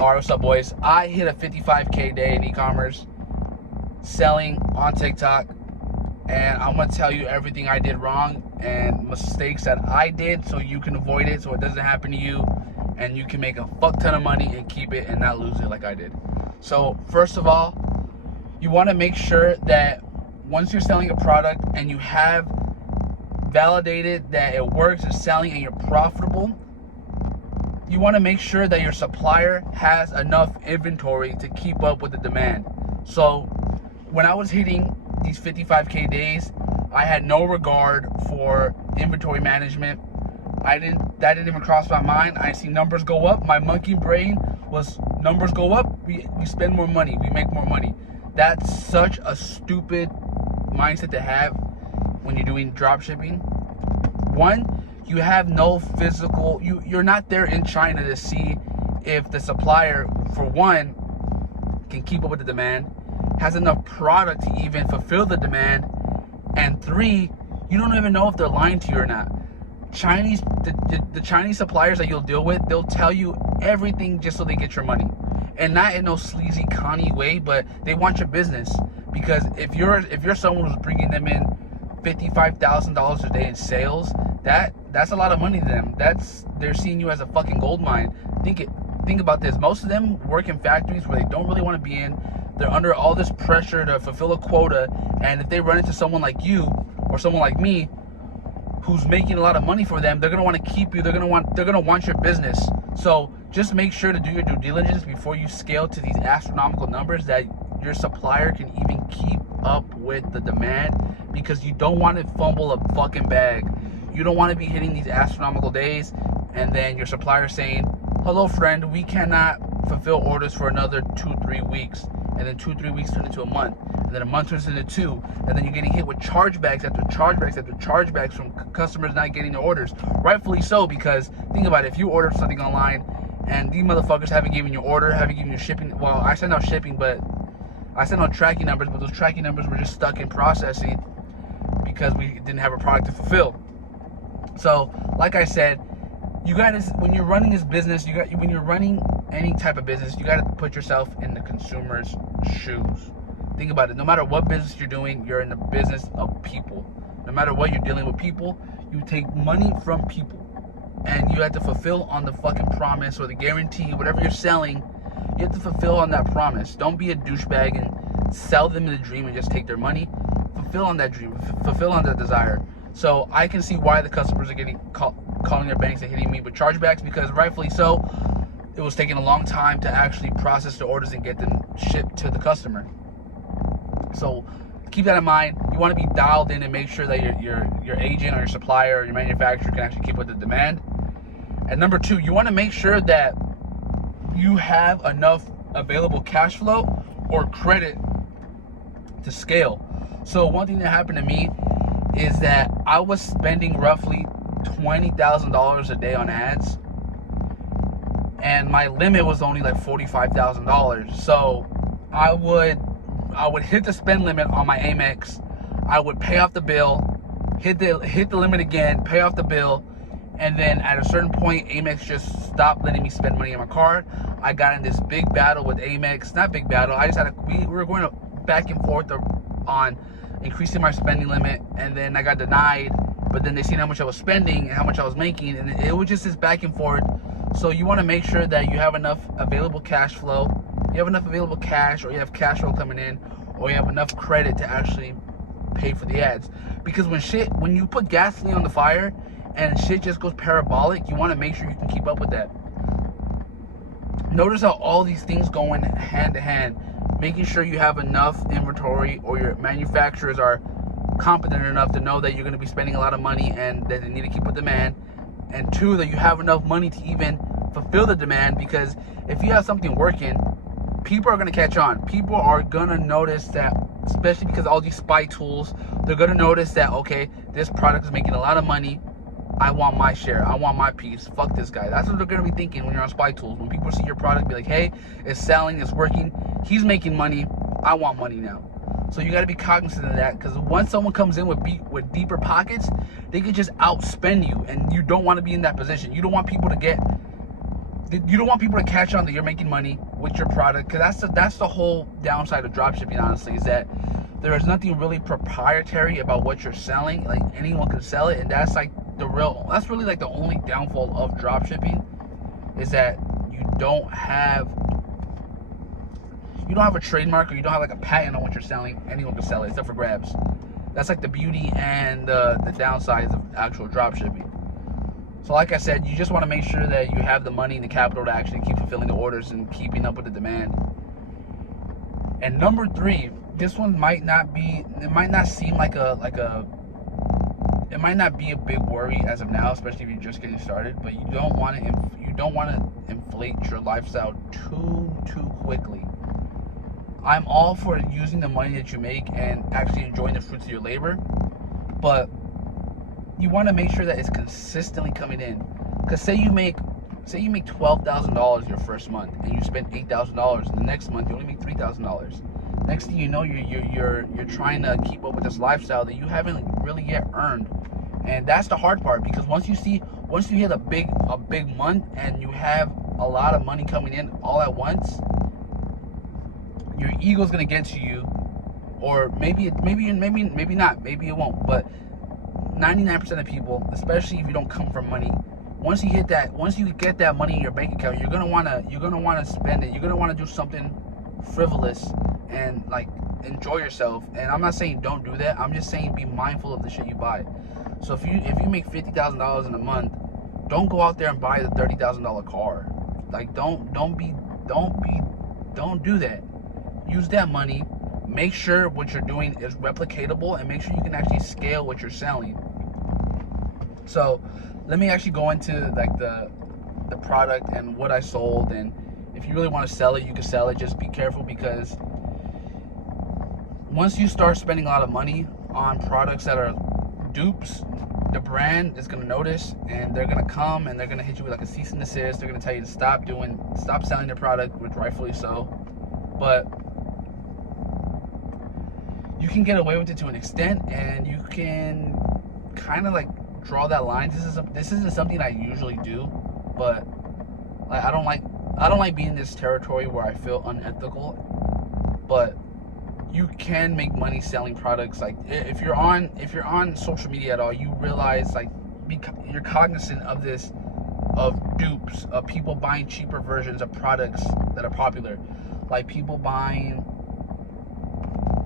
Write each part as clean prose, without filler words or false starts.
Alright, what's up, boys? I hit a 55K day in e-commerce selling on TikTok, and I'm gonna tell you everything I did wrong and mistakes that I did so you can avoid it, so it doesn't happen to you, and you can make a fuck ton of money and keep it and not lose it like I did. So first of all, you want to make sure that once you're selling a product and you have validated that it works, it's selling, and you're profitable, you want to make sure that your supplier has enough inventory to keep up with the demand. So when I was hitting these 55K days, I had no regard for inventory management. That didn't even cross my mind. I see numbers go up. My monkey brain was numbers go up, we spend more money, we make more money. That's such a stupid mindset to have when you're doing drop shipping. One, you have no physical, you're not there in China to see if the supplier, for one, can keep up with the demand, has enough product to even fulfill the demand, and three, you don't even know if they're lying to you or not. The Chinese suppliers that you'll deal with, they'll tell you everything just so they get your money, and not in no sleazy conny way, but they want your business. Because if you're someone who's bringing them in $55,000 a day in sales, that's a lot of money to them. They're seeing you as a fucking gold mine. Think about this. Most of them work in factories where they don't really want to be in. They're under all this pressure to fulfill a quota, and if they run into someone like you or someone like me who's making a lot of money for them, they're gonna want to keep you. They're gonna want your business. So just make sure to do your due diligence before you scale to these astronomical numbers, that your supplier can even keep up with the demand, because you don't want to fumble a fucking bag. You don't want to be hitting these astronomical days and then your supplier saying, hello friend, we cannot fulfill orders for another 2-3 weeks, and then 2-3 weeks turn into a month, and then a month turns into 2, and then you're getting hit with chargebacks after chargebacks after chargebacks from customers not getting their orders. Rightfully so, because think about it, if you order something online and these motherfuckers haven't given you order, haven't given you shipping, well, I sent out shipping, but I sent out tracking numbers, but those tracking numbers were just stuck in processing because we didn't have a product to fulfill. So, like I said, you gotta, when you're running this business, when you're running any type of business, you gotta put yourself in the consumer's shoes. Think about it. No matter what business you're doing, you're in the business of people. No matter what you're dealing with people, you take money from people, and you have to fulfill on the fucking promise or the guarantee, whatever you're selling. You have to fulfill on that promise. Don't be a douchebag and sell them the dream and just take their money. Fulfill on that dream. Fulfill on that desire. So I can see why the customers are getting calling their banks and hitting me with chargebacks, because rightfully so, it was taking a long time to actually process the orders and get them shipped to the customer. So keep that in mind. You want to be dialed in and make sure that your agent or your supplier or your manufacturer can actually keep with the demand. And number two, you want to make sure that you have enough available cash flow or credit to scale. So one thing that happened to me is that I was spending roughly $20,000 a day on ads, and my limit was only like $45,000. So I would hit the spend limit on my Amex. I would pay off the bill, hit the limit again, pay off the bill, and then at a certain point, Amex just stopped letting me spend money on my card. I got in this big battle with Amex. Not big battle. We were going back and forth on increasing my spending limit, and then I got denied. But then they seen how much I was spending and how much I was making, and it was just this back and forth. So you want to make sure that you have enough available cash flow. You have enough available cash, or you have cash flow coming in, or you have enough credit to actually pay for the ads. Because when you put gasoline on the fire and shit just goes parabolic, you want to make sure you can keep up with that. Notice how all these things go in hand to hand. Making sure you have enough inventory, or your manufacturers are competent enough to know that you're going to be spending a lot of money and that they need to keep with demand. And two, that you have enough money to even fulfill the demand, because if you have something working, people are going to catch on. People are going to notice that, especially because all these spy tools, they're going to notice that, okay, this product is making a lot of money. I want my share. I want my piece. Fuck this guy. That's what they're going to be thinking when you're on spy tools. When people see your product, be like, hey, it's selling, it's working, he's making money, I want money now. So you got to be cognizant of that, because once someone comes in with deeper pockets, they could just outspend you, and you don't want to be in that position. You don't want people to get You don't want people to catch on that you're making money with your product, because that's the whole downside of dropshipping, honestly, is that there is nothing really proprietary about what you're selling. Like, anyone can sell it, and that's really like the only downfall of dropshipping, is that you don't have a trademark, or you don't have like a patent on what you're selling. Anyone can sell it. It's up for grabs. That's like the beauty and the downsides of actual dropshipping. So like I said, you just want to make sure that you have the money and the capital to actually keep fulfilling the orders and keeping up with the demand. And number 3, this one might not seem like it might not be a big worry as of now, especially if you're just getting started, but you don't want to inflate your lifestyle too quickly. I'm all for using the money that you make and actually enjoying the fruits of your labor, but you want to make sure that it's consistently coming in. Because say you make $12,000 your first month, and you spend $8,000, and the next month you only make $3,000. Next thing you know, you're trying to keep up with this lifestyle that you haven't really yet earned, and that's the hard part. Because once you hit a big month and you have a lot of money coming in all at once, your ego's gonna get to you, or maybe not, maybe it won't, but 99% of people, especially if you don't come from money, once you get that money in your bank account, you're gonna wanna spend it. You're gonna wanna do something frivolous and like enjoy yourself. And I'm not saying don't do that. I'm just saying be mindful of the shit you buy. So if you make $50,000 in a month, don't go out there and buy the $30,000 car. Like don't do that. Use that money. Make sure what you're doing is replicatable, and make sure you can actually scale what you're selling. So let me actually go into like the product and what I sold. And if you really want to sell it, you can sell it. Just be careful, because once you start spending a lot of money on products that are dupes, the brand is going to notice, and they're going to come and they're going to hit you with like a cease and desist. They're going to tell you to stop selling their product, which rightfully so. But you can get away with it to an extent, and you can kind of like draw that line. This isn't something I usually do, but like I don't like being in this territory where I feel unethical. But you can make money selling products. Like if you're on social media at all, you realize like you're cognizant of this, of dupes, of people buying cheaper versions of products that are popular, like people buying,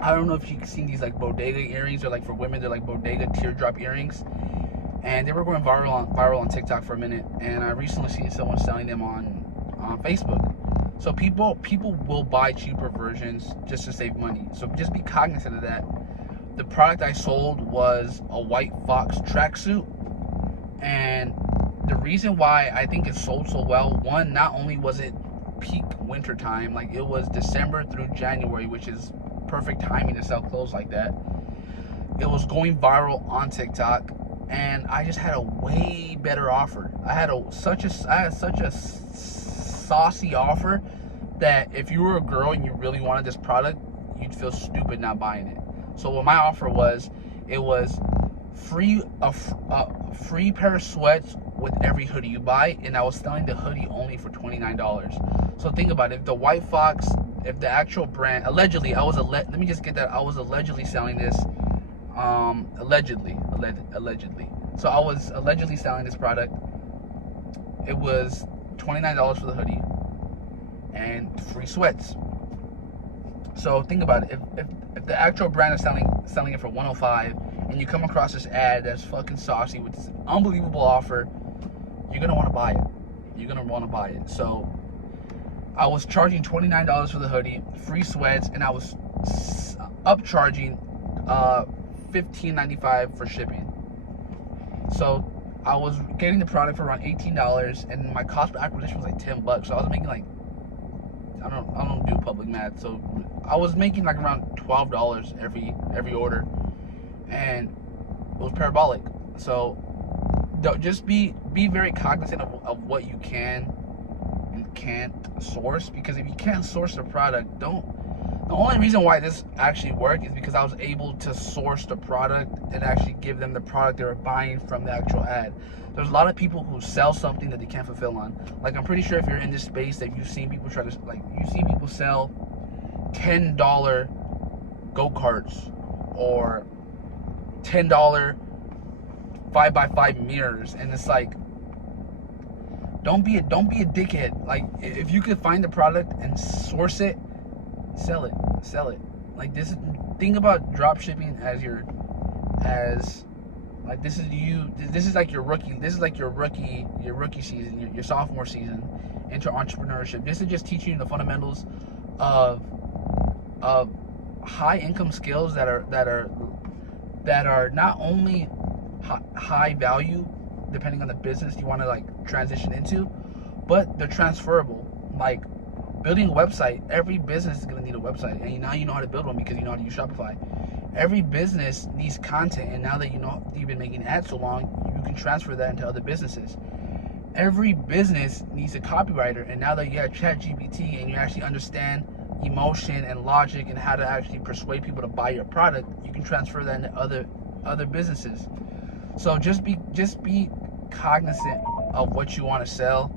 I don't know if you've seen these like bodega earrings, or like for women they're like bodega teardrop earrings, and they were going viral on TikTok for a minute, and I recently seen someone selling them on Facebook. So people will buy cheaper versions just to save money. So just be cognizant of that. The product I sold was a white fox tracksuit, and the reason why I think it sold so well, one, not only was it peak winter time, like it was December through January, which is perfect timing to sell clothes like that. It was going viral on TikTok, and I just had a way better offer. I had such a saucy offer that if you were a girl and you really wanted this product, you'd feel stupid not buying it. So what my offer was, it was a free pair of sweats with every hoodie you buy, and I was selling the hoodie only for $29. So think about it. If the White Fox, if the actual brand, allegedly, let me just get that, I was allegedly selling this, allegedly. So I was allegedly selling this product. It was $29 for the hoodie and free sweats. So think about it. If the actual brand is selling it for $105, and you come across this ad that's fucking saucy with this unbelievable offer, you're gonna want to buy it. So I was charging $29 for the hoodie, free sweats, and I was upcharging $15.95 for shipping. So I was getting the product for around $18, and my cost per acquisition was like $10. So I was making like, I don't do public math, so I was making like around $12 every order, and it was parabolic. So just be very cognizant of what you can and can't source, because if you can't source the product, don't The only reason why this actually worked is because I was able to source the product and actually give them the product they were buying from the actual ad. There's a lot of people who sell something that they can't fulfill on. Like, I'm pretty sure if you're in this space that you've seen people try to, like, you see people sell $10 go-karts or $10 5x5 mirrors, and it's like, don't be a dickhead. Like, if you could find the product and source it, sell it. Like, this is, think about drop shipping as like, this is like your rookie season, your sophomore season into entrepreneurship. This is just teaching you the fundamentals of high income skills that are not only high value depending on the business you want to like transition into, but they're transferable. Like, building a website, every business is going to need a website, and now you know how to build one because you know how to use Shopify. Every business needs content, and now that you know you've been making ads so long, you can transfer that into other businesses. Every business needs a copywriter, and now that you have ChatGPT and you actually understand emotion and logic and how to actually persuade people to buy your product, you can transfer that into other businesses. So just be cognizant of what you want to sell,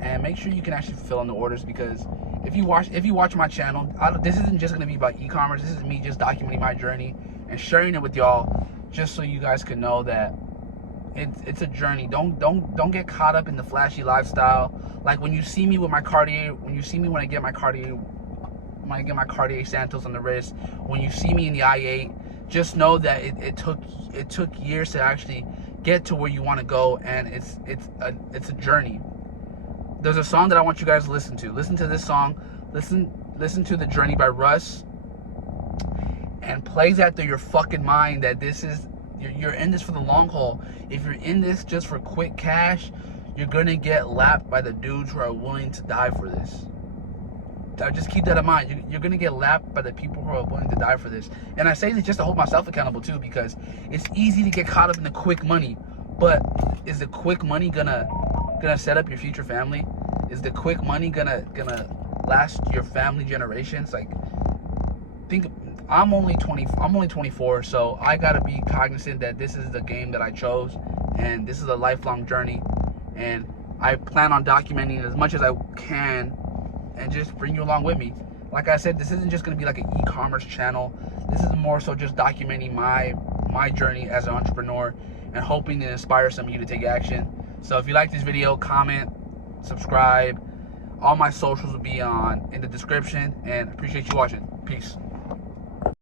and make sure you can actually fulfill on the orders. Because if you watch my channel, this isn't just going to be about e-commerce. This is me just documenting my journey and sharing it with y'all, just so you guys can know that it's a journey. Don't get caught up in the flashy lifestyle. Like, when you see me with my Cartier, when I get my Cartier Santos on the wrist, when you see me in the i8, just know that it took years to actually get to where you want to go, and it's a journey. There's a song that I want you guys to listen to. Listen to this song. Listen to The Journey by Russ, and play that through your fucking mind that you're in this for the long haul. If you're in this just for quick cash, you're gonna get lapped by the dudes who are willing to die for this. Just keep that in mind. You're gonna get lapped by the people who are willing to die for this. And I say this just to hold myself accountable too, because it's easy to get caught up in the quick money. But is the quick money gonna set up your future family? Is the quick money gonna last your family generations? Like, I'm only 24, so I gotta be cognizant that this is the game that I chose, and this is a lifelong journey, and I plan on documenting as much as I can and just bring you along with me. Like I said, this isn't just gonna be like an e-commerce channel. This is more so just documenting my journey as an entrepreneur and hoping to inspire some of you to take action. So if you like this video, comment, subscribe. All my socials will be in the description, and appreciate you watching. Peace.